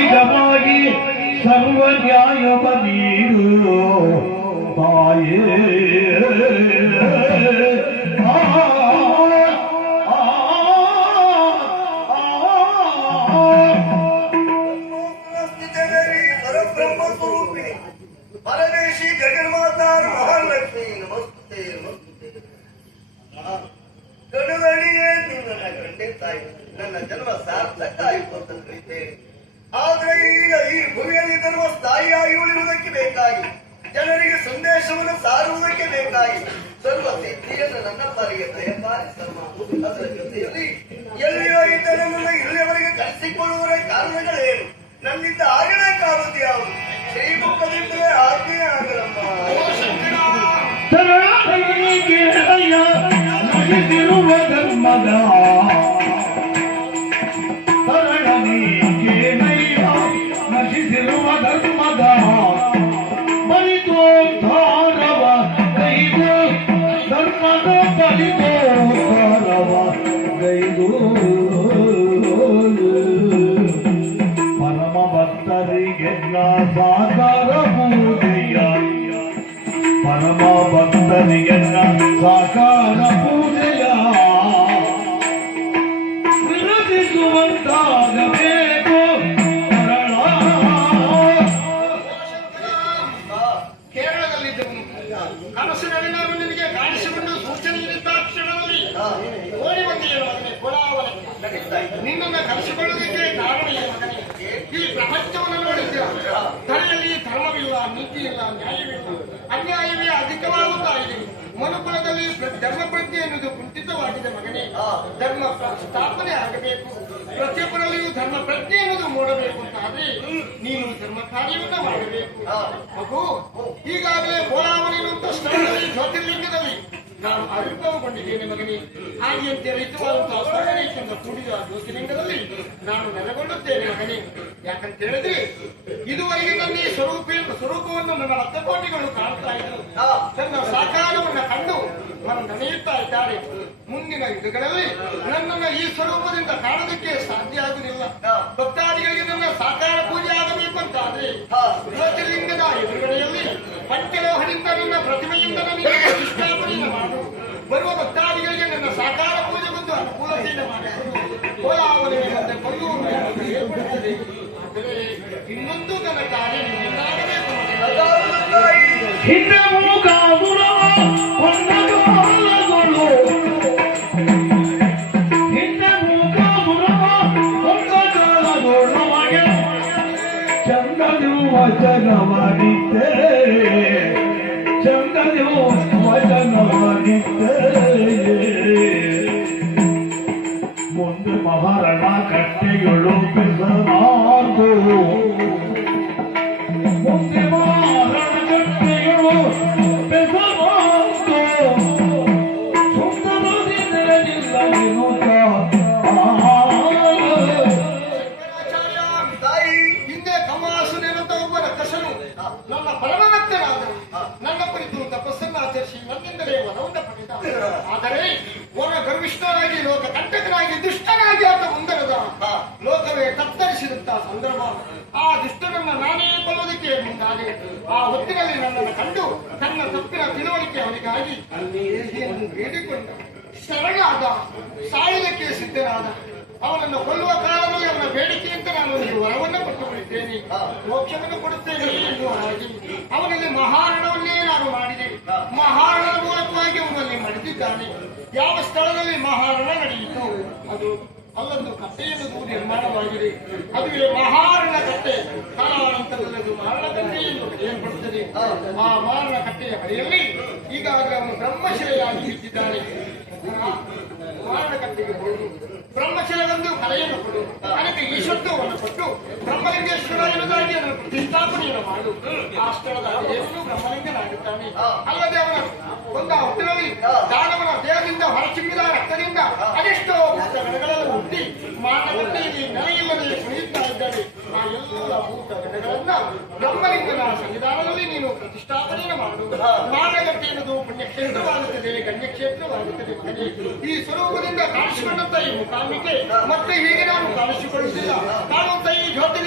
ಸಾರ್ವತ್ರಿಕವಾಗಿ ಸರ್ವ ನ್ಯಾಯವ ನೀಡು ತಾಯೇ. ಪರಬ್ರಹ್ಮ ಸ್ವರೂಪಿಣಿ ಪರಮೇಶಿ ಜಗನ್ಮಾತಾ ಮಹಾಲಕ್ಷ್ಮಿ ನಮಸ್ತೆ ನಮಸ್ತೆ. ಗಡುಗಡಿಗೆ ನಿನ್ನ ಕಂಡೆ ತಾಯಿ, ನನ್ನ ಜನ್ಮ ಸಾರ್ಥಕ ಆಯಿತು ಅಂತ ಕರೀತೇನೆ. ಆದ್ರೆ ಈಗ ಈ ಭೂಮಿಯಲ್ಲಿ ಧರ್ಮ ಸ್ಥಾಯಿಯಾಗಿ ಉಳಿಯುವುದಕ್ಕೆ ಬೇಕಾಗಿ, ಜನರಿಗೆ ಸಂದೇಶವನ್ನು ಸಾರುವುದಕ್ಕೆ ಬೇಕಾಗಿ ಸರ್ವ ಸಿದ್ಧಿಯನ್ನು ನನ್ನ ಪಾಲಿಗೆ ದಯಪಾಲಿಸಮ್ಮ. ಅದರ ಜೊತೆಯಲ್ಲಿ ಎಲ್ಲಿಯೋ ಇದ್ದ ನನ್ನನ್ನು ಇಲ್ಲಿಯವರೆಗೆ ಕರೆಸಿಕೊಳ್ಳುವ ಕಾರಣಗಳೇನು? ನನ್ನಿಂದ ಆಗಬೇಕಾಗುವುದು ಯಾವುದು? ಶ್ರೀಮುಖದಿಂದಲೇ ಆಜ್ಞೆ ಆಗಲಮ್ಮ. ನಗಿಸಿರುವ ಧರ್ಮದ ನಶಿಸಿರುವ ಧರ್ಮದ ಬಲಿತೋದ್ಧಾರವ ಗೈದು, ಧರ್ಮದ ಬಲಿತೋದ್ಧಾರವ ಗೈದು. ಪರಮ ಭಕ್ತರಿಗೆಲ್ಲ ಸಾಕಾರ ಪೂಜೆಯ, ಪರಮ ಭಕ್ತರಿಗೆಲ್ಲ ಸಾಕಾರ ಪೂಜೆಯ ವಿರೋಧಿಸುವಂತಾಗಬೇಕು. ಕೇರಳದಲ್ಲಿದ್ದವನು ಕನಸಿನಲ್ಲಿ ನಾನು ನಿನಗೆ ಕಾಣಿಸಿಕೊಂಡು ಸೂಚನೆ ನೀಡಿದ್ದ ಕ್ಷಣದಲ್ಲಿ ಓಡಿ ಬಂದಿಯೇನು ಮಗನೇ ಕೋಲಾವಲೆ. ನಿನ್ನನ್ನು ಕರೆಸಿಕೊಳ್ಳುವುದಕ್ಕೆ ಕಾರಣ ಏನು ಮಗನೇ? ಈ ಪ್ರಪಂಚವನ್ನು ನೋಡಿದ್ದೀರ, ಧರೆಯಲ್ಲಿ ಧರ್ಮವಿಲ್ಲ, ನೀತಿ ಇಲ್ಲ, ನ್ಯಾಯವಿಲ್ಲ, ಅನ್ಯಾಯವೇ ಅಧಿಕವಾಗುತ್ತಾ ಇದೆ. ಮನುಕುಲದಲ್ಲಿ ಧರ್ಮ ಪ್ರಜ್ಞೆ ಎನ್ನುವುದು ಕುಂಠಿತವಾಗಿದೆ ಮಗನೇ. ಧರ್ಮ ಸ್ಥಾಪನೆ ಆಗಬೇಕು, ಪ್ರತಿಯೊಬ್ಬರಲ್ಲಿಯೂ ಧರ್ಮ ಪ್ರಜ್ಞೆ ಎನ್ನುವುದು ಮೂಡಬೇಕು ಅಂತ ಆದ್ರೆ ನೀನು ಧರ್ಮ ಕಾರ್ಯವನ್ನ ಮಾಡಬೇಕು ಮಗು. ಈಗಾಗಲೇ ಗೋಳಾವಲಿರುವಂತ ಸ್ಥಳದಲ್ಲಿ ಜ್ಯೋತಿರ್ಲಿಂಗದಲ್ಲಿ ನಾನು ಆವಿರ್ಭಾವಗೊಂಡಿದ್ದೇನೆ ಮಗನೇ. ಹಾಗೆಯಂತೆ ರೈತವಾದಂತಹ ಸ್ವರ್ಗರೇಖೆಯಿಂದ ಕೂಡಿದ ಜ್ಯೋತಿರ್ಲಿಂಗದಲ್ಲಿ ನಾನು ನೆಲೆಗೊಳ್ಳುತ್ತೇನೆ ಮಗನೇ. ಯಾಕಂತ ಹೇಳಿದ್ರೆ ಇದುವರೆಗೆ ನನ್ನ ಈ ಸ್ವರೂಪವನ್ನು ನನ್ನ ರಕ್ತಕೋಟಿಗಳು ಕಾಣ್ತಾ ಇದ್ದರು. ತನ್ನ ಸಾಕಾರವನ್ನು ಕಂಡು ನಾನು ನಡೆಯುತ್ತಾ ಇದ್ದಾರೆ. ಮುಂದಿನ ಯುಗಗಳಲ್ಲಿ ನನ್ನನ್ನು ಈ ಸ್ವರೂಪದಿಂದ ಕಾಣೋದಕ್ಕೆ ಸಾಧ್ಯ ಆಗುವುದಿಲ್ಲ. ಭಕ್ತಾದಿಗಳಿಗೆ ನನ್ನ ಸಾಕಾರ ಪೂಜೆ ಆಗಬೇಕು ಅಂತ ಆದ್ರೆ ಜ್ಯೋತಿರ್ಲಿಂಗದ ಎದುರುಗಡೆಯಲ್ಲಿ ಪಂಚಲೋಹದಿಂದ ನನ್ನ ಪ್ರತಿಮೆಯಿಂದ ನನಗೆ ಪ್ರತಿಷ್ಠಾಪನೆಯನ್ನು ಮಾಡು. ಬರುವ ಭಕ್ತಾದಿಗಳಿಗೆ ನನ್ನ ಸಾಕಾರ ಪೂಜೆ ಬಂದು ಅನುಕೂಲತೆಯನ್ನು ಮಾಡಿಕೊಂಡು ಕೋಲಾವಲಿಗೆ ಮತ್ತೆ ಕೊಲ್ಲೂರು ಏರ್ಪಡುತ್ತದೆ. ಆದರೆ ಇನ್ನೊಂದು ನನ್ನ ಕಾರ್ಯ ನಿನ್ನಾಗಬೇಕು. ವಚನವಾಗಿದ್ದೆ ಚಂದನು ವಚನವಾಗಿದ್ದೆ. ಮುಂದೆ ಮಹಾರಣ ಕಟ್ಟೆಗಳು ಬೆಸರಾದು, ಮುಂದೆ ಮಹಾರಣ ಕಟ್ಟೆಗಳು ಬೆಸರಾದು. ಸುಂದರದಿಲ್ಲ ವಿನೋದ ನನ್ನ ಪರಮಭಕ್ತನಾದ ನನ್ನ ಕುರಿತು ತಪಸ್ಸನ್ನು ಆಚರಿಸಿ ನನ್ನಿಂದಲೇ ವರವನ್ನು ಪಡೆದ. ಆದರೆ ವರ ಗರ್ವಿಷ್ಠನಾಗಿ ಲೋಕ ಕಂಟಕನಾಗಿ ದುಷ್ಟನಾಗಿ ಆತ ಮುಂದರದ ಲೋಕವೇ ಕತ್ತರಿಸಿದಂತಹ ಸಂದರ್ಭ. ಆ ದುಷ್ಟನನ್ನ ನಾನೇ ಕೊಲ್ಲೋದಕ್ಕೆ ಮುಂದಾದೆ. ಆ ಹೊತ್ತಿನಲ್ಲಿ ನನ್ನನ್ನು ಕಂಡು ತನ್ನ ತಪ್ಪಿನ ತಿಳುವಳಿಕೆ ಅವನಿಗಾಗಿ ಬೇಡಿಕೊಂಡ, ಶರಣಾದ, ಸಾಯಲಿಕ್ಕೆ ಸಿದ್ಧನಾದ. ಅವನನ್ನು ಕೊಲ್ಲುವ ಕಾಲದಲ್ಲಿ ಅವನ ಬೇಡಿಕೆಯಂತೆ ನಾನು ಒಂದು ವರವನ್ನು ಕೊಟ್ಟುಕೊಂಡಿದ್ದೇನೆ, ಮೋಕ್ಷವನ್ನು ಕೊಡುತ್ತೇನೆ ಎನ್ನುವ ಹಾಗೆ ಅವನಲ್ಲಿ ಮಹಾರಣವನ್ನೇ ನಾನು ಮಾಡಿದೆ. ಮಹಾರಣದ ಮೂಲಕವಾಗಿ ಅವನಲ್ಲಿ ನಡೆದಿದ್ದಾನೆ. ಯಾವ ಸ್ಥಳದಲ್ಲಿ ಮಹಾರಣ ನಡೆಯಿತು ಅದು ಅಲ್ಲೊಂದು ಕಟ್ಟೆಯನ್ನು ನಿರ್ಮಾಣವಾಗಿದೆ. ಅದುವೇ ಮಹಾರಣ ಕಟ್ಟೆ. ಕಾಲಾನಂತರದಲ್ಲಿ ಅದು ಮಾರಣ ಕಟ್ಟೆ ಎಂದು ಕರೆಯಲ್ಪಡುತ್ತದೆ. ಆ ಮಾರಣ ಕಟ್ಟೆಯ ಬಳಿಯಲ್ಲಿ ಈಗಾಗಲೇ ಅವನು ಬ್ರಹ್ಮಶಿಲೆಯಾಗಿ ಬಿಟ್ಟಿದ್ದಾನೆ. ಮಾರಣ ಕಟ್ಟೆಗೆ ಹೋಗಿ ಬ್ರಹ್ಮಶಿಲೆಗೊಂದು ಕಲೆಯನ್ನು ಕೊಡು, ಅದಕ್ಕೆ ಈಶ್ವರತ್ವವನ್ನು ಕೊಟ್ಟು ಬ್ರಹ್ಮಲಿಂಗೇಶ್ವರ ಎನ್ನುವುದಾಗಿ ಅದನ್ನು ಪ್ರತಿಷ್ಠಾಪನೆಯನ್ನು ಮಾಡು. ಆ ಸ್ಥಳದ ದೇವನು ಬ್ರಹ್ಮಲಿಂಗನಾಗುತ್ತಾನೆ. ಅಲ್ಲದೆ ಅವನ ಒಂದು ಹೊತ್ತಿನಲ್ಲಿ ದಾನವನ ದೇಹದಿಂದ ಹೊರಚಿಮ್ಮಿದ ರಕ್ತದಿಂದ ಅದೆಷ್ಟೋ ಭೂತಗಣಗಳನ್ನು ಹುಟ್ಟಿ ಮಾನವತೆಯಲ್ಲಿ ನೆಲೆಯಿಲ್ಲದೆ ಸುಳಿಯುತ್ತಾ ಇದ್ದಾರೆ. ಆ ಎಲ್ಲ ಭೂತಗಣಗಳನ್ನ ಬ್ರಹ್ಮಲಿಂಗನ ಸಂವಿಧಾನದಲ್ಲಿ ನೀನು ಪ್ರತಿಷ್ಠಾಪನೆಯನ್ನು ಮಾಡು. ಮಾನಗಟ್ಟೆ ಎನ್ನುವುದು ಪುಣ್ಯಕ್ಷೇತ್ರವಾಗುತ್ತದೆ, ಗಣ್ಯಕ್ಷೇತ್ರವಾಗುತ್ತದೆ. ಈ ಸ್ವರೂಪದಿಂದ ಕಾಣಿಸಿಕೊಂಡಂತ ಈ ಮುಖಾಂಬಿಕೆ ಮತ್ತೆ ಹೀಗೆ ನಾನು ಕಾಣಿಸಿಕೊಳ್ಳುತ್ತಿಲ್ಲ. ಕಾಣುವಂತ ಈ ಜ್ಯೋತಿ